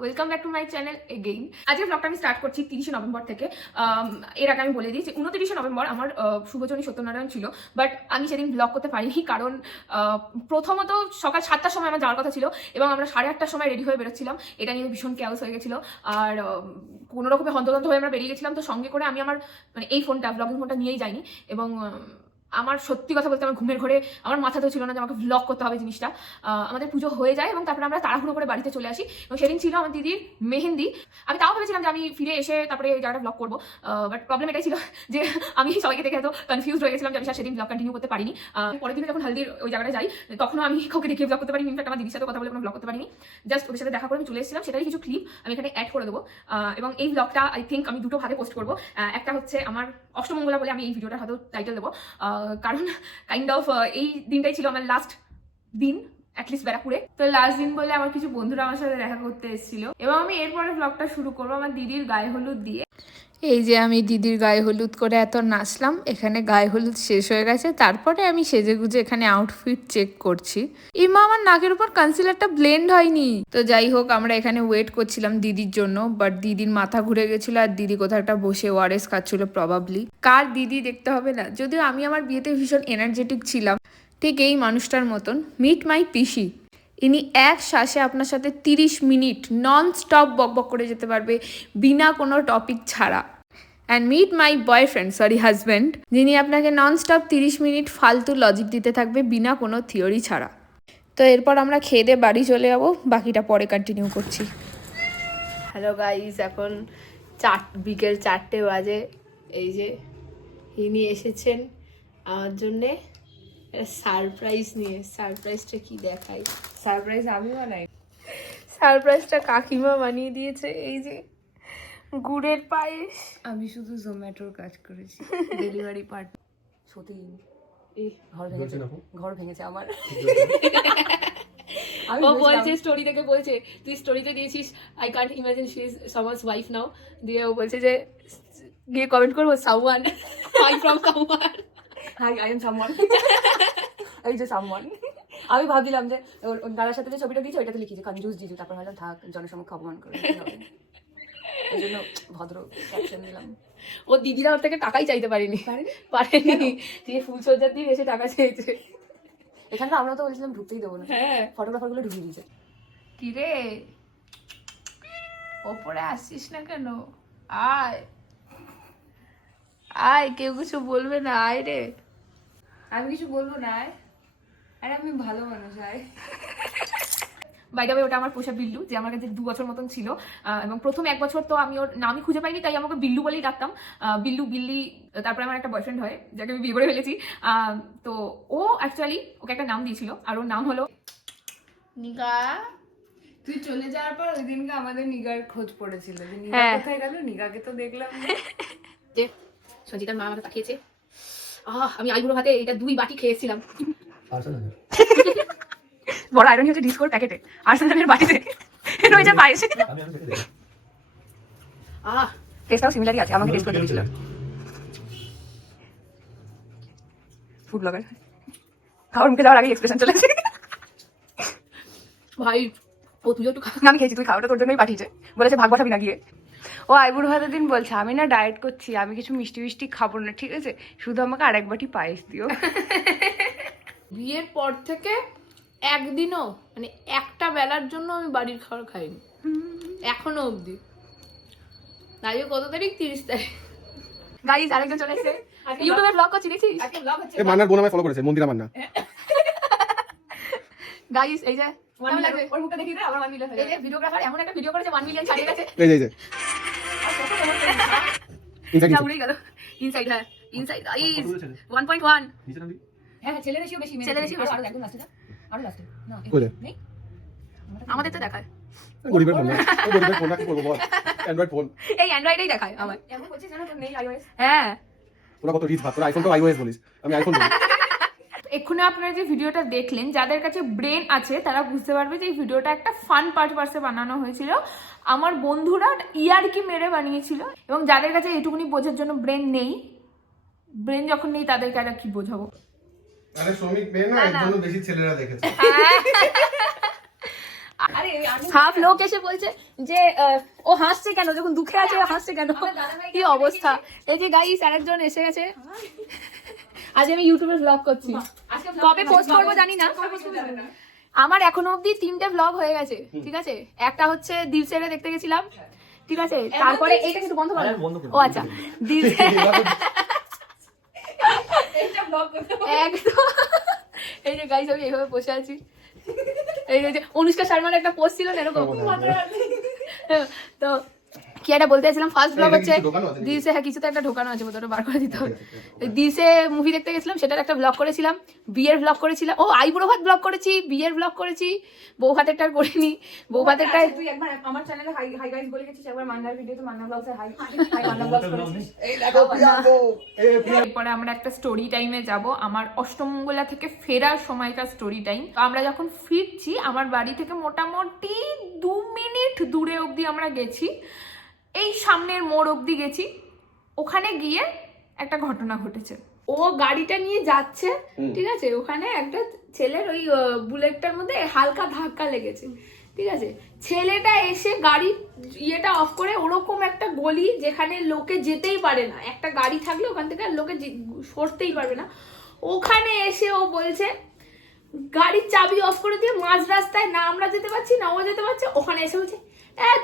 Welcome back to my channel again. আজকের ব্লগটা আমি স্টার্ট করছি 30শে নভেম্বর থেকে। এর আগে আমি বলে দিই যে 29শে নভেম্বর আমার শুভজনী সত্যনারায়ণ ছিল, বাট আমি সেদিন ব্লগ করতে পারিনি কারণ প্রথমত সকাল 7টার সময় আমার যাওয়ার কথা ছিল এবং আমরা 8:30টার সময় রেডি হয়ে বেরোচ্ছিলাম। এটা নিয়ে ভীষণ ক্যাওস হয়ে গেছিলো আর কোনো রকমের হন্তদন্ত হয়ে আমরা বেরিয়ে গেছিলাম। তো সঙ্গে করে আমি আমার মানে এই ফোনটা ব্লগিং ফোনটা নিয়েই যাইনি এবং আমার সত্যি কথা বলতে আমার ঘুমের ঘরে আমার মাথাতেও ছিল না যে আমাকে ব্লগ করতে হবে জিনিসটা। আমাদের পুজো হয়ে যায় এবং তারপরে আমরা তাড়াহুড়ো করে বাড়িতে চলে আসি এবং সেদিন ছিল আমার দিদির মেহেন্দি। আমি তাও ভেবেছিলাম যে আমি ফিরে এসে তারপরে এই জায়গাটা ব্লগ করবো, বাট প্রবলেম এটাই ছিল যে আমি সবাইকে দেখে এত কনফিউজ হয়ে গেছিলাম যে আমি সেদিন ব্লগ কন্টিনিউ করতে পারিনি। পরের দিনে যখন হলদির ওই জায়গাটা যাই তখনও আমি কাউকে দেখে ব্লগ করতে পারিনি, ইনফ্যাক্ট আমার দিদির সাথে কথা বলে কোনো ব্লগ করতে পারিনি। জাস্ট ওদের সাথে দেখা করে আমি চলে এসেছিলাম, সেটারই কিছু ক্লিপ আমি এখানে অ্যাড করে দেবো। এবং এই ব্লগটা আই থিঙ্ক আমি দুটো ভাগে পোস্ট করবো। একটা হচ্ছে আমার অষ্টমঙ্গলা বলে আমি এই ভিডিওটার হয়তো টাইটেল দেবো, কারণ কাইন্ড অফ এই দিনটাই ছিল আমার লাস্ট দিন অ্যাটলিস্ট ব্যারাকপুরে। তো লাস্ট দিন বলে আমার কিছু বন্ধুরা আমার সাথে দেখা করতে এসেছিল এবং আমি এরপরে ব্লগটা শুরু করবো আমার দিদির গায়ে হলুদ দিয়ে। এই যে আমি দিদির গায়ে হলুদ করে এত নাচলাম, এখানে গায়ে হলুদ শেষ হয়ে গেছে, তারপরে আমি সেজেগুজে এখানে আউটফিট চেক করছি। ইমা আমার নাকের উপর কনসিলারটা ব্লেন্ড হয়নি। তো যাই হোক, আমরা এখানে ওয়েট করছিলাম দিদির জন্য, বাট দিদির মাথা ঘুরে গেছিল আর দিদি কোথাও একটা বসে ওআরএস খাচ্ছিল প্রবাবলি। কার দিদি দেখতে হবে না, যদিও আমি আমার বিয়েতে ভীষণ এনার্জেটিক ছিলাম, ঠিক এই মানুষটার মতন। মিট মাই পিসি। ইনি এক শ্বাসে আপনার সাথে 30 মিনিট নন স্টপ বকবক করে যেতে পারবে বিনা কোনো টপিক ছাড়া। And meet my boyfriend, sorry husband, যিনি আপনাকে নন স্টপ 30 মিনিট ফালতু লজিক দিতে থাকবে বিনা কোনো থিওরি ছাড়া। তো এরপর আমরা খেয়ে দিয়ে বাড়ি চলে যাবো, বাকিটা পরে কন্টিনিউ করছি। হ্যালো গাইস, এখন বিকেল 4টে বাজে। এই যে ইনি এসেছেন আমার জন্যে সারপ্রাইজ নিয়ে। সারপ্রাইজটা কি দেখাই? সারপ্রাইজ আমি বানাই, সারপ্রাইজটা কাকিমা বানিয়ে দিয়েছে। এই যে গুড়ের পায়েস। আমি শুধু জোম্যাটোর কাজ করেছি, ডেলিভারি পার্ট। সত্যি এই ঘর ভেঙেছে আমার। ও বলছে স্টোরি থেকে, বলছে তুই স্টোরিতে দিয়েছিস I can't imagine she is someone's wife now, দিয়ে ও বলছে যে গিয়ে কমেন্ট করবো someone, hi from someone, hi I am someone, এই যে সামওয়ান। আমি ভাবছিলাম যে ওর দাদার সাথে যে ছবিটা দিয়েছে ওইটাতে লিখেছে কনজুস জিজু, তারপর ভাবলাম থাক জনসমক্ষে অপমান করে এই জন্য ভদ্র ক্যাপশন দিলাম। ও দিদিরা ওর থেকে টাকাই চাইতে পারেনি, পারেনি, দিয়ে ফুলসজ্জার দিয়ে এসে টাকা চেয়েছে। এখানে আমরা তো বলছিলাম ঢুকতেই দেবো না, হ্যাঁ ফটোগ্রাফার গুলো ঢুকিয়ে দিয়েছে। কিরে ওপরে আসছিস না কেন? আয় আয়, কেউ কিছু বলবে না, আয় রে। আমি কিছু বলবো না, আরে আমি ভালো মানুষ। আয় বাই দ্য ওয়ে, ওটা আমার পোষা বিল্লু, যে আমার কাছে 2 বছর মতন ছিল এবং প্রথম 1 বছর তো আমি ওর নামই খুঁজে পাইনি, তাই আমাকে বিল্লু বলেই ডাকতাম। বিল্লু, বিল্লি। তারপরে আমার একটা বয়ফ্রেন্ড হয় যাকে আমি বিয়ে করে ফেলেছি। তো ও অ্যাকচুয়ালি ওকে একটা নাম দিয়েছিল আর ওর নাম হলো নিগা। তুই চলে যাওয়ার পর ওই দিনকে আমাদের নিগার খোঁজ পড়েছিল যে নিগা হ্যাঁ। কোথায় গেল, নিগাকে তো দেখলাম না। যে সঞ্চিতার মা আমাকে পাঠিয়েছে। আমি আইবুড়ো ভাতে এটা 2 বাটি খেয়েছিলাম। বড় আয়রন হচ্ছে ডিসকোর প্যাকেটে আর্সেনালের বাটিতে রয়েছে পায়েস। টেস্টটাও সিমিলারই আছে, আমাকে টেস্ট করে দিয়েছিল ফুড ব্লগার। খাওয়ার মুখে যাওয়ার আগে এক্সপ্রেশন চলে আসে। ভাই ও তুই একটু আমি খেয়েছি, তুই খাওয়াটা তোর জন্যই পাঠিয়েছে, বলেছে ভাগ বসাবি না গিয়ে। ও আইবুড়ো ভাতের দিন বলছে আমি না ডায়েট করছি, আমি কিছু মিষ্টি মিষ্টি খাবো না, ঠিক আছে, শুধু আমাকে আরেক বাটি পায়েস দিও। বিয়ের পর থেকে একদিনও মানে একটা বেলার জন্য আমি বাড়ির খাবার খাইনি এখনো অবধি। তাই কত তারিখ? 30 তারিখ। গাইস আরেকজন চলে এসেছে, ইউটিউবে ব্লগ করছি দেখছিস? এই মান্নার বোন আমায় ফলো করেছে, মন্দিরা মান্না। গাইস এই যে ওর মুখটা দেখিয়ে দে, আমার 1 মিলিয়ন হয়ে গেছে। এই যে ভিডিওগ্রাফার এমন একটা ভিডিও করেছে 1 মিলিয়ন ছাড়িয়ে গেছে। এই যে ইনসাইড যা উড়ে গেল। ইনসাইড, হ্যাঁ ইনসাইড গাইস 1.1। হ্যাঁ ছেলে রেশিও বেশি, ছেলে রেশিও বেশি। আরো একদম লাস্টে যা, আরো লাস্টে না কোথায় নেই আমাদের তো দেখায়। গরিবের ফোন না, ও গরিবের ফোন না, কি করবো বল, অ্যান্ড্রয়েড ফোন। এই অ্যান্ড্রয়েডেই দেখায় আমার। এমন বলছিস জানো তোর নেই আইওএস? হ্যাঁ তোরা কত রিচ ভাব, তোরা আইফোন তো আইওএস বলিস, আমি আইফোন বলি। এক্ষুনি আপনারা যে ভিডিওটা দেখলেন, যাদের কাছে ব্রেন আছে তারা বুঝতে পারবে যে এই ভিডিওটা একটা ফান পারপাসে বানানো হয়েছিল। আমার বন্ধুরা ইয়ারকি মেরে বানিয়েছিল এবং যাদের কাছে এইটুকুনি বোঝার জন্য ব্রেন নেই, ব্রেন যখন নেই তাদেরকে আর কি বোঝাবো। আরে শ্রমিক মেয়ে না, এর জন্য বেশি ছেলেরা দেখেছে। আরে আমি হাফ লোক এসে বলছে যে ও হাসছে কেন, যখন দুঃখে আছে হাসছে কেন, কি অবস্থা। এই যে গাইস আরেকজন এসে গেছে। আজ আমি ইউটিউবে ব্লগ করছি, কবে পোস্ট করবো জানি না। আমার এখনো অব্দি 3টে ব্লগ হয়ে গেছে, ঠিক আছে। একটা হচ্ছে দিলসেরে দেখতে গেছিলাম, ঠিক আছে। তারপরে এইটা কিন্তু বন্ধ করো। ও আচ্ছা, দিলসে একদম। এই যে গাইস আমি এইভাবে বসে আছি, এই যে অনুষ্কা শর্মার একটা পোস্ট ছিল না এরকম। তো কি একটা বলতে চাইছিলাম, ফার্স্ট ব্লগ হচ্ছে দিলসে, হ্যাঁ কিছু তো একটা ঢোকানো আছে, ওটা বার করে দিতে হবে। দিলসে মুভি দেখতে গেছিলাম, সেটার একটা ব্লগ করেছিলাম, বিয়ের ব্লগ করেছিলাম, ও আইবুড়ো ভাত ব্লগ করেছি, বিয়ের ব্লগ করেছি, বউ ভাতেরটা আর করিনি। বউ ভাতেরটা তুই একবার আমার চ্যানেলে হাই হাই গাইস বলে গেছিস, একবার মান্নার ভিডিওতে মান্না ব্লগসে হাই হাই মান্না ব্লগস করেছিস। এরপরে আমরা একটা স্টোরি টাইমে যাব, আমার অষ্টমঙ্গলা থেকে ফেরার সময়কার স্টোরি টাইম। তো আমরা যখন ফিরছি, আমার বাড়ি থেকে মোটামুটি 2 মিনিট দূরে অবধি আমরা গেছি, এই সামনের মোড় অবধি গেছি। ওখানে গিয়ে একটা ঘটনা ঘটেছে। ও গাড়িটা নিয়ে যাচ্ছে, ঠিক আছে, ওখানে একটা ছেলের ওই বুলেটটার মধ্যে হালকা ধাক্কা লেগেছে, ঠিক আছে। ছেলেটা এসে গাড়ি ইয়েটা অফ করে, ওরকম একটা গলি যেখানে লোকে যেতেই পারে না, একটা গাড়ি থাকলে ওখান থেকে আর লোকে সরতেই পারবে না, ওখানে এসে ও বলছে, গাড়ির চাবি অফ করে দিয়ে মাঝ রাস্তায়, না আমরা যেতে পারছি না ও যেতে পারছে, ওখানে এসে বলছে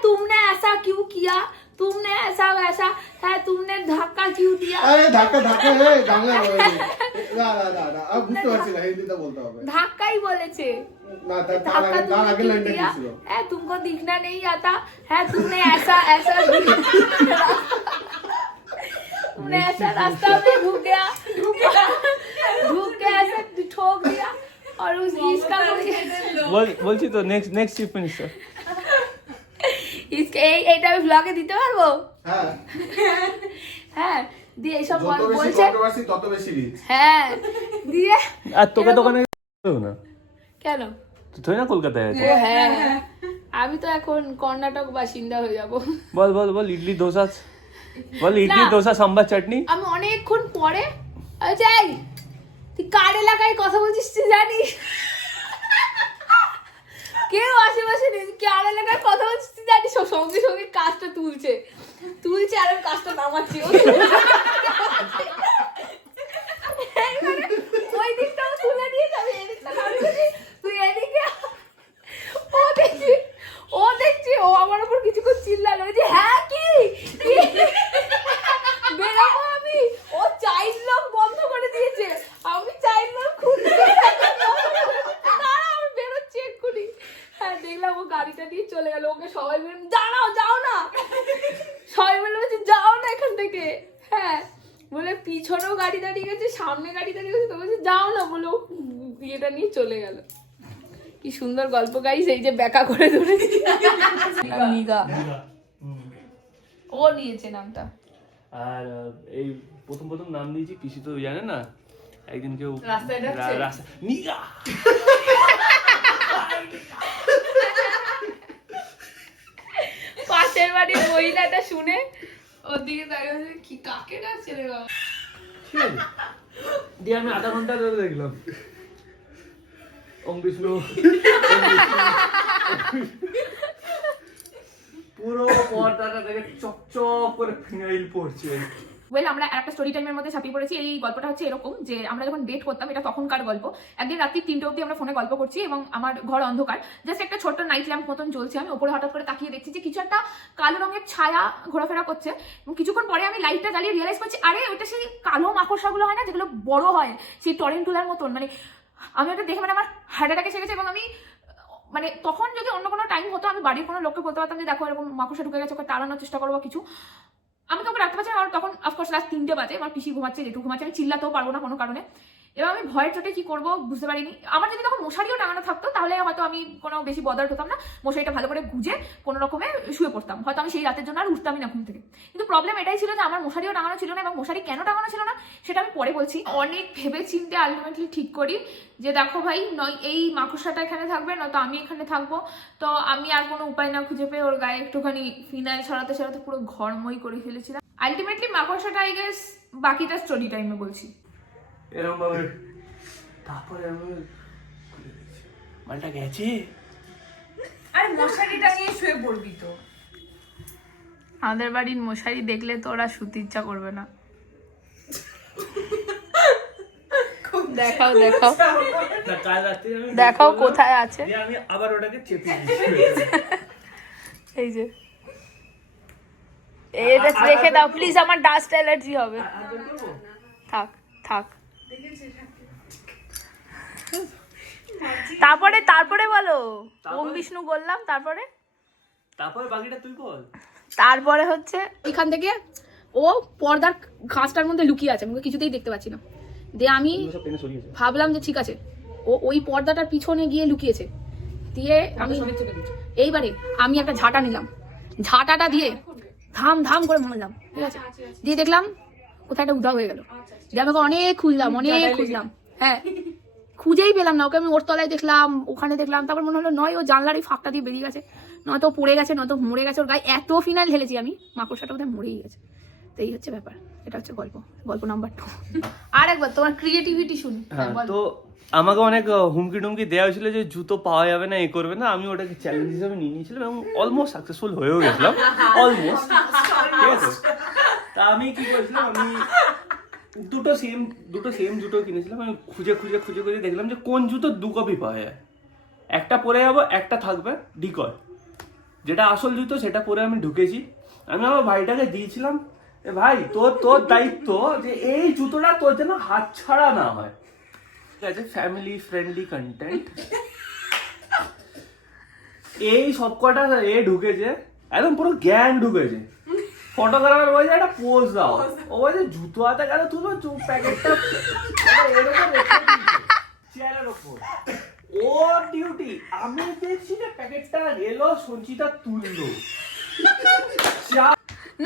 तुमने ऐसा क्यों किया, तुमने ऐसा वैसा है, तुमने धक्का क्यों दिया। আরে ধাক্কা ধাক্কা বাংলা না না না না अब বুঝতে পারছি না, হিন্দিতে বলতে হবে। ধাক্কাই বলেছে না তার আগে লাইনটা কি ছিল? है तुमको दिखना नहीं आता है, तुमने ऐसा ऐसा तुमने ऐसा रास्ता में ढूक गया ऐसे ठोक दिया और उस इसका বলছি তো নেক্সট চিফ মিনিস্টার। এইটা আমি ব্লগে দিতে পারবো। হ্যাঁ হ্যাঁ, দিয়ে এইসব যত বেশি বলছে, কন্ট্রোভার্সি তত বেশি রিচ। হ্যাঁ দিয়ে আর তোকে দোকানে না, কেন? তুই না কলকাতায় আছে। ও হ্যাঁ, আমি তো এখন কর্ণাটক বাসিন্দা হয়ে যাব। বল বল বল, ইডলি দোসা বল, ইডলি দোসা সাম্বার চাটনি। আমি অনেকক্ষণ পরে যাই, তুই কার এলাকায় কথা বলছিস তুই জানিস? কেউ আশেপাশে নেই, কার এলাকায় কথা বলছিস তুই জানিস? সঙ্গে সঙ্গে কাজটা তুলছে আর আমি কাজটা নামাচ্ছি, ওই দিকটাও তুলে দিয়ে যাবে, এদিকটা নামিয়েছি, তুই এদিকে দেখছি ও আমার উপর কিছুক্ষণ চিল্লালো যে হ্যাঁ কি বেরাবো আমি, ও চাইল্ড লক বন্ধ করে দিয়েছে, আমি চাইল্ড লক খুলতে আমি বেরোচ্ছি এক্ষুনি। হ্যাঁ দেখলাম ও গাড়িটা দিয়ে চলে গেল, ওকে সবাই মিলে দাঁড়াও যাও না, সবাই মিলে বলছে যাও না এখান থেকে। হ্যাঁ বলে পিছনেও গাড়ি দাঁড়িয়ে গেছে, সামনে গাড়ি দাঁড়িয়ে গেছে, তো বলছে যাও না, বলে ও বিয়েটা নিয়ে চলে গেল। কি সুন্দর গল্প গাইস, এই যে ব্যাকা করে ধরেছি নিগা, ও নিয়েছে নামটা। আর এই প্রথম নাম দিয়েছি, পিসি তো জানে না, একদিন কেউ রাস্তায় ডাকছে? রাস্তা নিগা, পাশের বাড়ির মহিলাটা শুনে ওর দিকে দাঁড়িয়ে বলছে, কি কাকে ডাকছে রে বাবা। দিয়ে আমি আধা ঘন্টা ধরে দেখলাম ওম বিষ্ণু, পুরো পর্দাটা দেখে চকচক করে ফিনাইল পড়ছে। ওয়েল, আমরা একটা স্টোরি টাইমের মধ্যে ছাপিয়ে পড়েছি। এই গল্পটা হচ্ছে এরকম যে আমরা যখন ডেট করতাম, এটা তখনকার গল্প। একদিন রাত্রি 3টে অবধি আমরা ফোনে গল্প করছি এবং আমার ঘর অন্ধকার, জাস্ট একটা ছোট্ট নাইট ল্যাম্প মতন জ্বলছে। আমি ওপরে হঠাৎ করে তাকিয়ে দেখছি যে কিছু একটা কালো রঙের ছায়া ঘোরাফেরা করছে এবং কিছুক্ষণ পরে আমি লাইটটা জ্বালিয়ে রিয়েলাইজ করছি, আরে ওটা সেই কালো মাকড়সাগুলো হয় না যেগুলো বড় হয়, সেই টরেন্টুলার মতন। মানে আমি ওটা দেখে আমার হার্ট অ্যাটাক এসে গেছে এবং আমি মানে তখন যদি অন্য কোনো টাইম হতো, আমি বাড়ির কোনো লোককে বলতে পারতাম যে দেখো এরকম মাকড়সা ঢুকে গেছে, ওকে তাড়ানোর চেষ্টা করবো কিছু। আমি তোকে রাখতে পারছি না, আর তখন অফকোর্স রাত 3টে বাজে, আমার পিসি ঘুমাচ্ছে, যেটু ঘুমাচ্ছে, আমি চিল্লাতেও পারবো না কোনো কারণে। এবার আমি ভয়ের চোটে কি করবো বুঝতে পারিনি। আমার যদি তখন মশারিও টাঙানো থাকতো তাহলে হয়তো আমি কোনো বেশি বদার্ড হতাম না, মশারিটা ভালো করে গুজে কোনো রকমে শুয়ে পড়তাম, হয়তো আমি সেই রাতের জন্য আর উঠতামই না ঘুম থেকে। কিন্তু প্রবলেম এটাই ছিল যে আমার মশারিও টাঙানো ছিল না, এবং মশারি কেন টাঙানো ছিল না সেটা আমি পরে বলছি। অনেক ভেবে চিন্তে আলটিমেটলি ঠিক করি যে দেখো ভাই, নয় এই মাকড়সাটা এখানে থাকবে, নয়তো আমি এখানে থাকবো। তো আমি আর কোনো উপায় না খুঁজে পেয়ে ওর গায়ে একটুখানি ফিনাইল ছড়াতে ছড়াতে পুরো ঘরময় করে ফেলেছিলাম। আলটিমেটলি মাকড়সাটা আই গেস বাকিটা স্টোরি টাইমে বলছি। এরকম ভাবে তারপরে আমি মালটা গেছে, আরে মশারিটা নিয়ে শুয়ে পড়বি তো। আমাদের বাড়ির মশারি দেখলে তো ওরা শুতে ইচ্ছা করবে না। দেখাও দেখাও না, কাল রাতে আমি দেখাও কোথায় আছে। দিয়ে আমি আবার ওটাকে চেপে দিয়েছি। এই যে এটা রেখে দাও প্লিজ, আমার ডাস্ট অ্যালার্জি হবে। থাক থাক, তারপরে বলো। ওম বিষ্ণু বললাম, তারপরে বাকিটা তুই বল। তারপরে হচ্ছে এখান থেকে ও পর্দার ঘাসটার মধ্যে লুকিয়ে আছে, আমাকে কিছুতেই দেখতে পাচ্ছি না। দিয়ে আমি ভাবলাম যে ঠিক আছে, ও ওই পর্দাটার পিছনে গিয়ে লুকিয়েছে। দিয়ে আমি এইবারে আমি একটা ঝাঁটা নিলাম, ঝাঁটাটা দিয়ে ধাম ধাম করে মারলাম, ঠিক আছে। দিয়ে দেখলাম কোথায় একটা উধাও হয়ে গেল। দিয়ে আমাকে অনেক খুঁজলাম, হ্যাঁ খুঁজেই পেলাম না ওকে। আমি ওর তলায় দেখলাম, ওখানে দেখলাম, তারপর মনে হলো নয় ও জানলার এই ফাঁকটা দিয়ে বেরিয়ে গেছে, নয়তো পড়ে গেছে, নয়তো মরে গেছে। ওর গায়ে এত ফিনাইল ঢেলেছি আমি, মাকড়সাটা বোধহয় মরেই গেছে। তো এই হচ্ছে ব্যাপার, এটা হচ্ছে গল্প নাম্বার 2। আর একবার তোমার ক্রিয়েটিভিটি শুনি। হ্যাঁ, তো আমাকে অনেক হুমকি টুমকি দেওয়া হয়েছিল যে জুতো পাওয়া যাবে না, এ করবে না। আমি ওটাকে চ্যালেঞ্জ হিসেবে নিয়ে নিয়েছিলাম এবং অলমোস্ট সাকসেসফুল হয়েও গেছিলাম, অলমোস্ট। ঠিক আছে, তা আমি কি করেছিলাম, আমি দুটো সেম জুতো কিনেছিলাম। আমি খুঁজে দেখলাম যে কোন জুতো 2 কপি পাওয়া যায়। একটা পরে যাবো, একটা থাকবে ডিকয়, যেটা আসল জুতো সেটা পরে আমি ঢুকেছি। আমি আমার ভাইটাকে দিয়েছিলাম, ভাই তোর দায়িত্ব যে এই জুতোটা তোর যেন হাত ছাড়া না হয়। ঠিক আছে, ফ্যামিলি ফ্রেন্ডলি কন্টেন্ট। এই সবকটা এ ঢুকেছে, একদম পুরো গ্যাং ঢুকেছে। ফটোগ্রাফার বলছে একটা পোজ দাও, ও বলছে জুতো হাতে গেল তুলো প্যাকেটটা চেয়ারের ওপর। ওর ডিউটি, আমি দেখছি যে প্যাকেটটা এলো, সঞ্চিতা তুললো।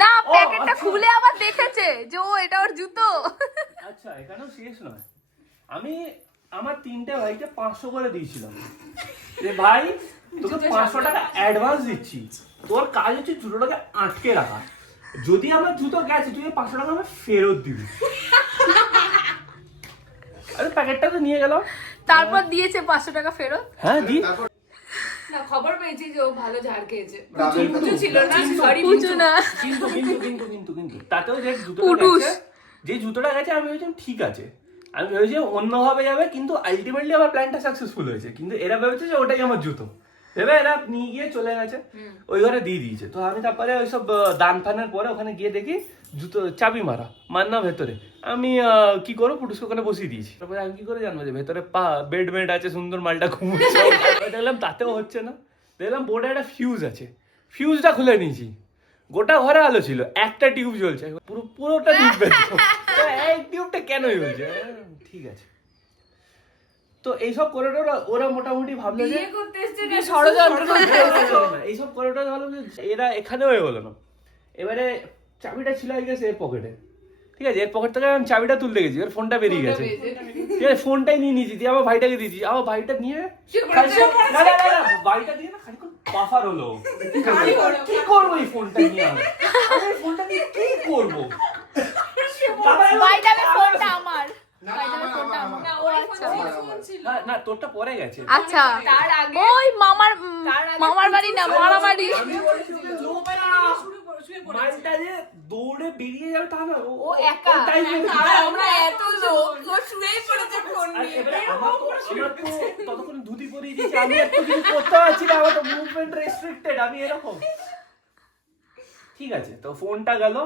না, প্যাকেটটা খুলে আবার দেখেছে যে ও এটা ওর জুতো। আচ্ছা, এখানেও শেষ নয়। আমি আমার 3টে ভাইকে 500 করে দিয়েছিলাম যে ভাই তোকে 500 টাকা অ্যাডভান্স দিচ্ছি, তোর কাজ হচ্ছে জুতোটাকে আটকে রাখা। যদি আমার জুতো গেছে তুই 500 টাকা আমার ফেরত দিবি। আরে প্যাকেটটা তো নিয়ে গেল, তারপর দিয়েছে 500 টাকা ফেরত। হ্যাঁ দি। না, খবর পেয়েছি যে ও ভালো ঝাড় খেয়েছে। রাবের পুজো ছিল না, কিন্তু- সরি পুজো না, কিন্তু তাতেও যে জুতোটা গেছে আমি ভেবেছিলাম ঠিক আছে, আমি ভেবেছি অন্যভাবে যাবে, কিন্তু আলটিমেটলি আমার প্ল্যানটা সাকসেসফুল হয়েছে। কিন্তু এরা ভেবেছে যে ওটাই আমার জুতো, ভেবে এরা নিয়ে গিয়ে চলে গেছে, ওই ঘরে দিয়ে দিয়েছে। তো আমি তারপরে ওইসব দান ফানের পরে ওখানে গিয়ে দেখি জুতো চাবি মারনা ভেতরে। আমি কি করবো, পুটুসকে ওখানে বসিয়ে দিয়েছি। তারপরে আমি কি করে জানবো যে ভেতরে বেড আছে, সুন্দর মালটা ঘুমোচ্ছে। দেখলাম তাতেও হচ্ছে না, দেখলাম বোর্ডে একটা ফিউজ আছে, ফিউজটা খুলে নিয়েছি। গোটা ঘরে আলো ছিল, একটা টিউব জ্বলছে, পুরোটা টিউব বেরোচ্ছে। এই টিউবটা কেন জ্বলছে? ঠিক আছে, তো এইসব করে ওরা মোটামুটি ভাবলো যে ষড়যন্ত্র করতে এইসব করে ভাবলো যে এরা এখানেও এগোলো না। এবারে চাবিটা ছিল আই গেছে এর পকেটে, ঠিক আছে, এর পকেট থেকে আমি চাবিটা তুলতে গেছি, এর ফোনটা বেরিয়ে গেছে। ঠিক আছে, ফোনটাই নিয়ে নিয়েছি, দিয়ে আমার ভাইটাকে দিয়েছি। আমার ভাইটা নিয়ে ভাইটা দিয়ে না খানিক্ষণ বাফার হলো, কি করবো এই ফোনটা নিয়ে, আমি এই ফোনটা নিয়ে কি করবো? বাইটাবে ফোনটা আমার। না, তোরটা পরে গেছে। আচ্ছা, ওই মামার বাড়ি না, মারামারি। মালটা যে দৌড়ে বেরিয়ে যাবে তা না, ও একা। আমরা এত লোক, ও শুয়েই পড়েছে ফোন নিয়ে। আমরা তো ততক্ষণ ধুতি পরিয়ে দিয়েছি, আমি একটু কিছু করতে পারছি না, আমার তো মুভমেন্ট রেস্ট্রিক্টেড, আমি এরকম। ঠিক আছে, তো ফোনটা গেল।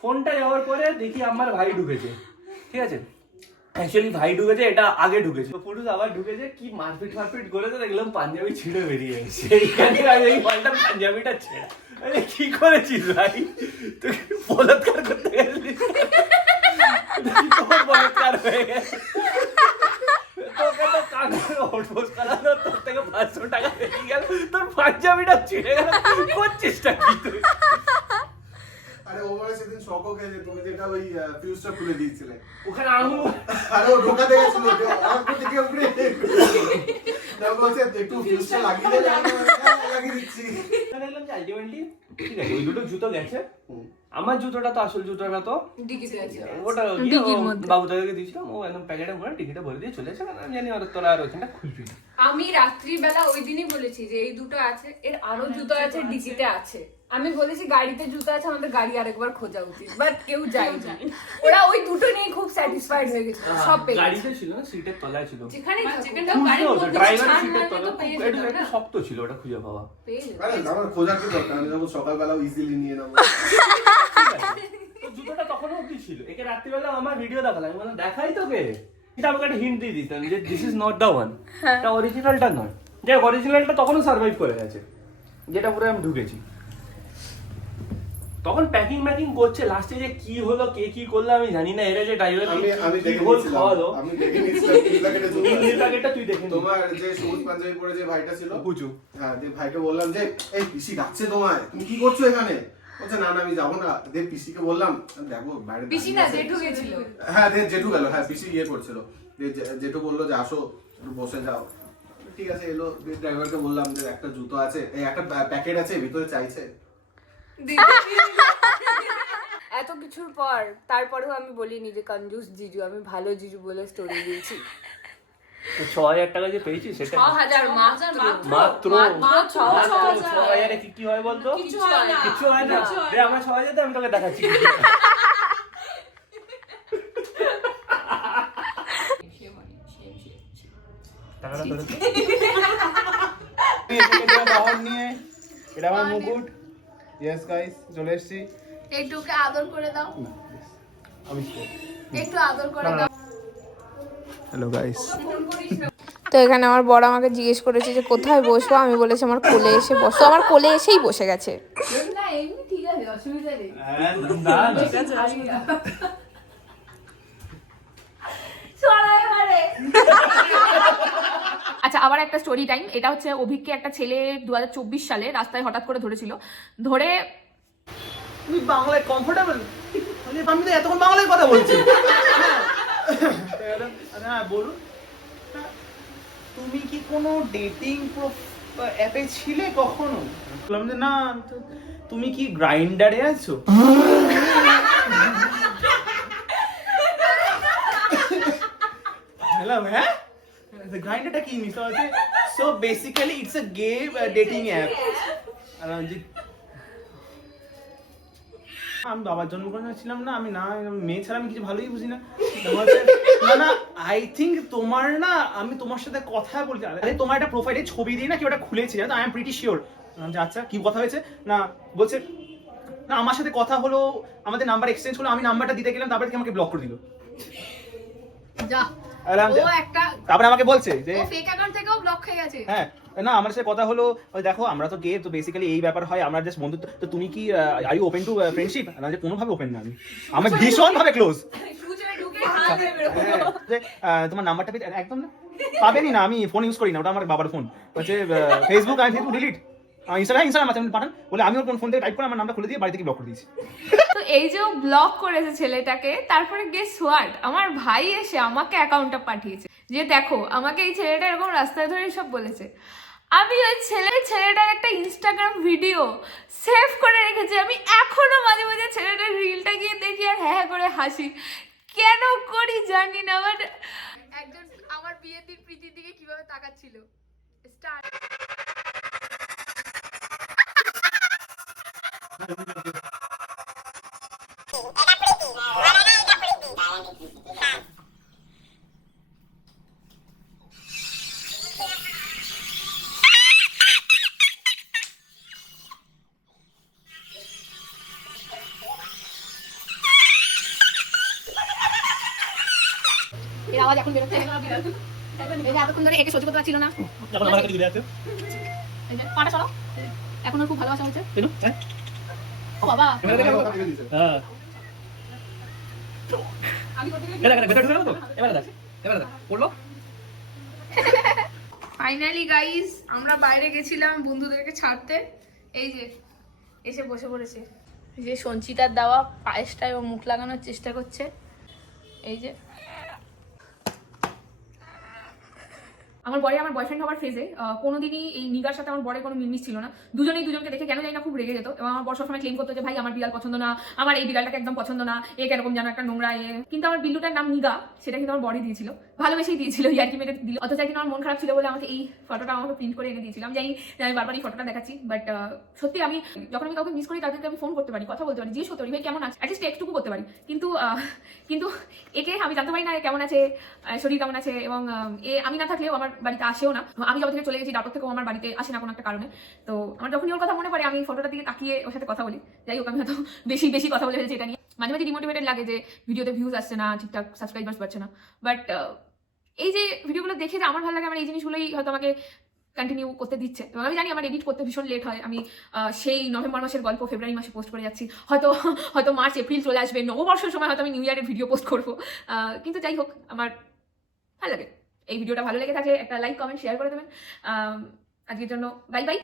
ফোনটা যাওয়ার পরে দেখি আমার ভাই ঢুকেছে, ঠিক আছে। অ্যাকচুয়ালি ভাই ঢুকেছে, এটা আগে ঢুকেছে, পুরুষ আবার ঢুকেছে, কি মারপিট করেছে, দেখলাম পাঞ্জাবি ছিঁড়ে বেরিয়ে গেছে। এইখানে এই বলটা পাঞ্জাবিটা ছেড়া, কি করেছিস ভাই, তুই বলৎকার করতে গেছিস, তোর বলৎকার হয়ে গেছে, তোকে তো কানে ওঠবোস করালো, তোর থেকে 500 টাকা বেরিয়ে গেল, তোর পাঞ্জাবিটা ছিঁড়ে গেল, করছিসটা কি তুই? আরে ও বলে সেদিন শক হয়ে গেছে, তুমি যেটা ওই ফিউজটা খুলে দিয়েছিলে ওখানে আঙুল, আরে ও ঢোকাতে গেছিল, আর কোথা থেকে উপরে তারপর বলছে একটু ফিউজটা লাগিয়ে দে, লাগিয়ে দিচ্ছি। দেখলাম যে আলটিমেটলি ঠিক আছে, ওই দুটো জুতো গেছে। আমার জুতোটা তো আসল জুতোটা তো ওটা বাবু দাদাকে দিয়েছিলাম, ও একদম প্যাকেটে ভরে টিকিটে ভরে দিয়ে চলে এসে, আমি জানি আর তোরা আর ওখানটা খুলবি না। আমি রাত্রিবেলা ওই দিনই বলেছি যে এই দুটো আছে, এর আরো জুতো আছে, ডিকিতে আছে। আমি বলেছি গাড়িতে জুতো আছে, আমাদের গাড়ি আরেকবার খোঁজা উচিত, বাট কেউ যায়নি। ওরা ওই দুটো নিয়ে খুব স্যাটিসফাইড হয়ে গেছে, সব পেয়ে গেছে। গাড়িতে ছিল না, সিটের তলায় ছিল, যেখানেই ড্রাইভার সিটের তলায় একটু শক্ত ছিল, ওটা খুঁজে পাওয়া। আরে আমার খোঁজার কি দরকার, আমি যখন সকালবেলা ইজিলি নিয়ে নেবো। তো জুতোটা তখনও অব্দি ছিল, একে রাত্রিবেলা আমার ভিডিও দেখালাম, আমি বললাম দেখাই তোকে, কিন্তু আমাকে একটা হিন্ট দিয়ে দিতাম যে this is not the one, এটা অরিজিনালটা নয়। যে অরিজিনালটা তখনও সার্ভাইভ করে গেছে, যেটা পুরো আমি ঢুকেছি। তখন প্যাকিং ম্যাকিং করছে, লাস্টে যে কি হলো, কে কি করলো আমি জানি না। এরা যে ড্রাইভার আমি দেখে খাওয়ালো, আমি দেখে নিয়েছিলাম নীল প্যাকেটটা তুই দেখে তোমার যে সবুজ পাঞ্জাবি পরে যে ভাইটা ছিল পুচু, হ্যাঁ, যে ভাইকে বললাম যে এই পিসি ডাকছে তোমায়, তুমি কি করছো এখানে? বলছে না না আমি যাবো না। যে পিসিকে বললাম দেখো বাইরে পিসি না জেঠু গেছিল। হ্যাঁ জেঠু গেল, হ্যাঁ পিসি ইয়ে করছিল, জেঠু বললো যে আসো একটু বসে যাও। ঠিক আছে এলো, ড্রাইভারকে বললাম যে একটা জুতো আছে, এই একটা প্যাকেট আছে ভিতরে চাইছে। এত কিছুর পর তারপরেও আমি বলিনি যে কনজুস জিজু, আমি ভালো জিজু বলে স্টোরি দিয়েছি। ৬,০০০ টাকা যে পেয়েছি সেটা ৬,০০০ মাত্র। ৬,০০০ কি হয় বলতো? কিছু হয় না। কিছু হয় না। আমার ৬,০০০ আমি তোকে দেখাচ্ছি। টাকাটা ধরে বাহন নিয়ে এটা আমার মুকুট। ইয়েস গাইস চলে এসেছি। একটু ওকে আদর করে দাও, আমি একটু আদর করে দাও। Hello guys. তো এখানে আমার বড় আমাকে জিজ্ঞেস করেছে যে কোথায় বসবো, আমি বলেছি আমার কোলে এসে বসো, আমার কোলে এসেই বসে গেছে। না এমনি ঠিক আছে, অসুবিধা নেই। আচ্ছা, আবার একটা স্টোরি টাইম। এটা হচ্ছে অভিককে একটা ছেলে 2024 সালে রাস্তায় হঠাৎ করে ধরেছিল। ধরে তুমি বাংলায় কমফোর্টেবল? আমি তো এতক্ষণ বাংলায় কথা বলছি। হ্যাঁ বলুন। তুমি কি কোনো ডেটিং অ্যাপে ছিলে কখনো? বললাম যে না। তুমি কি গ্রাইন্ডারে আছো? হ্যালো হ্যাঁ, গ্রাইন্ডারটা কি মিস আছে? So basically it's a gay dating app. আমি বাবার জন্মগ্রহণ ছিলাম না, আমি না মেয়ে ছাড়া আমি কিছু ভালোই বুঝি না। না না আই থিঙ্ক তোমার না, আমি তোমার সাথে কথা বলতে, আরে তোমার একটা প্রোফাইলে ছবি দিয়ে না কি ওটা খুলেছি, জানো? I am pretty sure. আচ্ছা কি কথা হয়েছে? না বলছে না আমার সাথে কথা হলো, আমাদের নাম্বার এক্সচেঞ্জ হলো, আমি নাম্বারটা দিতে গেলাম, তারপরে আমাকে ব্লক করে দিল। যা, ও একটা তারপরে আমাকে বলছে যে ও ফেক অ্যাকাউন্ট থেকেও ব্লক হয়ে গেছে। হ্যাঁ না আমার সাথে কথা হলো, ওই দেখো আমরা তো গে, তো বেসিক্যালি এই ব্যাপার হয়, আমরা জাস্ট বন্ধুত্ব, তো তুমি কি are you open to friendship? না যে কোনোভাবে ওপেন না, আমি ভীষণ ভাবে ক্লোজ। তোমার নাম্বারটা পেয়ে একদম না পাবেনই না, আমি ফোন ইউজ করি না, ওটা আমার বাবার ফোন। হচ্ছে ফেসবুক, আমি ফেসবুক ডিলিট, ইনস্টাগ্রাম আছে পাঠান বলে আমি ওর ফোন থেকে টাইপ করে আমার নামটা খুলে দিয়ে বাড়ি থেকে ব্লক করে দিয়েছি। তো এই যে ও ব্লক করেছে ছেলেটাকে, তারপরে গেস হোয়াট, আমার ভাই এসে আমাকে অ্যাকাউন্টটা পাঠিয়েছে যে দেখো আমাকে এই ছেলেটা এরকম রাস্তায় ধরে সব বলেছে। আমি ওই ছেলেটার একটা ইনস্টাগ্রাম ভিডিও সেভ করে রেখেছি, আমি এখনো মাঝে মাঝে ছেলেটার রিলটা গিয়ে দেখি আর হ্যাঁ করে হাসি। কেন করি জানি না, বাট একজন আমার বিয়ের দিন প্রীতির দিকে কিভাবে তাকাচ্ছিল। স্টার্ট। এর আওয়াজ এখন বেরোচ্ছে। এই যে এতক্ষণ ধরে একে সহ্য করতে পারছিল না, এই যে পাটা সরাও। এখন ওর খুব ভালোবাসা হয়েছে। ও বাবা, ফাইনালি গাইস আমরা বাইরে গেছিলাম বন্ধুদেরকে ছাড়তে, এই যে এসে বসে পড়েছে। এই যে সঞ্চিতার দেওয়া পায়েসটায় ও মুখ লাগানোর চেষ্টা করছে। এই যে আমার বরে আমার বয়ফ্রেন্ড হওয়ার ফেজে কোনোদিনই এই নিগার সাথে আমার বরের কোনো মিলমিশ ছিল না। দুজনেই দুজনকে দেখে কেন জানি না খুব রেগে যেত, এবং আমার বর সবসময় ক্লেম করতো যে ভাই আমার বিড়াল পছন্দ না, আমার এই বিড়ালটাকে একদম পছন্দ না, এ কেরকম যেন একটা নোংরা এ। কিন্তু আমার বিল্লুটার নাম নিগা, সেটা কিন্তু আমার বরই দিয়েছিল, ভালোবেসেই দিয়েছিল, ইয়ার্কি মেরে দিল। অথচ একদিন আমার মন খারাপ ছিল বলে আমাকে এই ফটোটা আমাকে প্রিন্ট করে এনে দিয়েছিলাম। জানি আমি বারবার এই ফটোটা দেখাচ্ছি, বাট সত্যি আমি যখন আমি কাউকে মিস করি তাদেরকে আমি ফোন করতে পারি, কথা বলতে পারি, জিজ্ঞেস করতে পারি ভাই কেমন আছে, অ্যাটলিস্ট একটুকু করতে পারি। কিন্তু একে আমি জানতে পারি না কেমন আছে, শরীর কেমন আছে, এবং এ আমি না থাকলেও আমার বাড়িতে আসেও না। আমি যখন থেকে চলে গেছি তারপর থেকেও আমার বাড়িতে আসে না কোনো একটা কারণে। তো আমার যখনই ওর কথা মনে পড়ে আমি ফটোটার দিকে তাকিয়ে ওর সাথে কথা বলি। যাই হোক, আমি হয়তো বেশি কথা বলে ফেলছি এটা নিয়ে। মাঝে মাঝে ডিমোটিভেটেড লাগে যে ভিডিওতে ভিউজ আসছে না, ঠিকঠাক সাবস্ক্রাইবার্স পাচ্ছে না, বাট এই যে ভিডিওগুলো দেখে যে আমার ভালো লাগে, আমার এই জিনিসগুলোই হয়তো আমাকে কন্টিনিউ করতে দিচ্ছে। এবং আমি জানি আমার এডিট করতে ভীষণ লেট হয়, আমি সেই নভেম্বর মাসের গল্প ফেব্রুয়ারি মাসে পোস্ট করে যাচ্ছি, হয়তো মার্চ এপ্রিল চলে আসবে, নববর্ষের সময় হয়তো আমি নিউ ইয়ারের ভিডিও পোস্ট করবো। কিন্তু যাই হোক, আমার ভালো লাগে। এই ভিডিওটা ভালো লেগে থাকলে একটা লাইক কমেন্ট শেয়ার করে দেবেন। আজকের জন্য বাই বাই।